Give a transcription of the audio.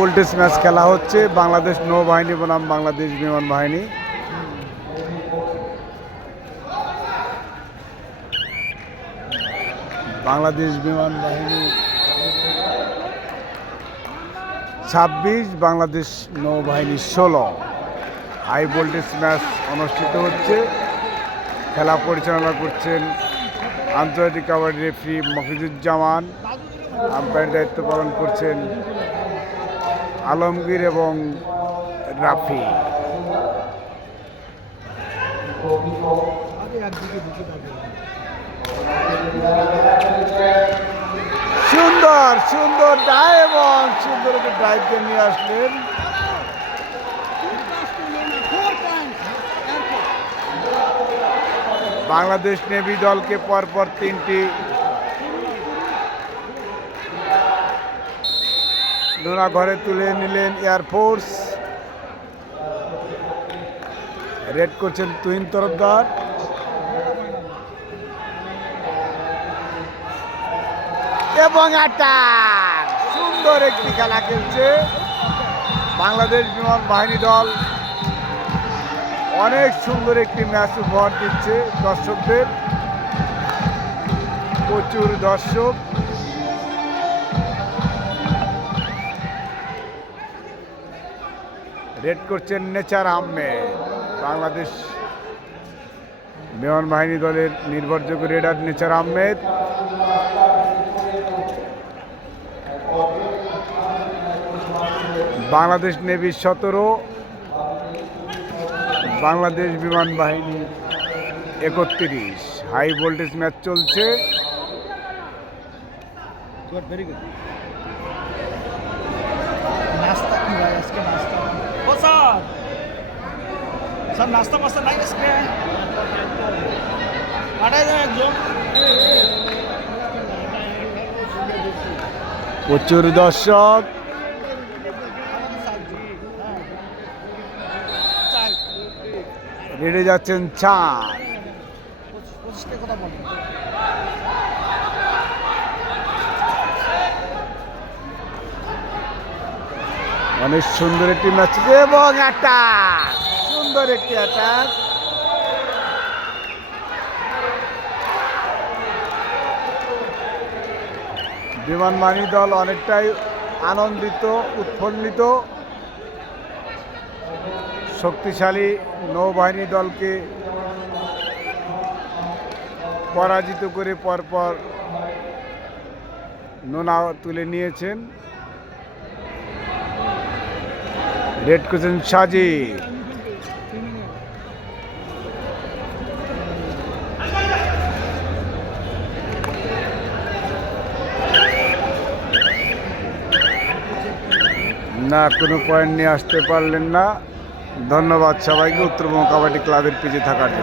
Voltage match খেলা হচ্ছে। বাংলাদেশ নৌবাহিনী বনাম বাংলাদেশ বিমান বাহিনী। বাংলাদেশ বিমান বাহিনী। ছাব্বিশ, বাংলাদেশ নৌবাহিনী ষোলো। হাই ভোল্টেজ ম্যাচ অনুষ্ঠিত হচ্ছে। খেলা পরিচালনা করছেন আন্তর্জাতিক কাবাডি রেফারি মফিজুজ্জামান। আম্পায়ার দায়িত্ব পালন করছেন আলমগীর এবং রাফি। সুন্দর সুন্দর ডাই এবং সুন্দর ড্রাইভকে নিয়ে আসলেন। বাংলাদেশ নেভি দলকে পরপর তিনটি নোনা ঘরে তুলে নিলেন এয়ারফোর্স রেড করছেন তুহিন তরফদার। এবং অ্যাটাক সুন্দর একটি খেলা খেলছে বাংলাদেশ বিমান বাহিনী দল। অনেক সুন্দর একটি ম্যাচ উপহার দিচ্ছে দর্শকদের। প্রচুর দর্শক। রেড করছেন নেচার আহমেদ বাংলাদেশ বিমান বাহিনী দলের নির্ভরযোগ্য রেডার নেচার আহমেদ বাংলাদেশ নেভি সতেরো। বাংলাদেশ বিমান বাহিনী একত্রিশ। হাই ভোল্টেজ ম্যাচ চলছে। ভেরি গুড নাস্তা কি ভাই আজকে নাস্তা ও স্যার স্যার নাস্তা পাস্তা নাই আজকে পাঠাই দেন একজন। প্রচুর দর্শক। রেডে যাচ্ছেন বলবেন অনেক সুন্দর একটি ম্যাচ। এবং অ্যাটাক সুন্দর একটি অ্যাটাক বিমান বাহিনী দল অনেকটাই আনন্দিত, উৎফুল্লিত। শক্তিশালী নৌবাহিনী দলকে পরাজিত করে পরপর নোনা তুলে নিয়েছেন। রেড করছেন সাজিদ। না, কোনো পয়েন্ট নিয়ে আসতে পারলেন না। ধন্যবাদ সবাইকে, উত্তরবঙ্গ কাবাডি ক্লাবের পিছিয়ে থাকার জন্য।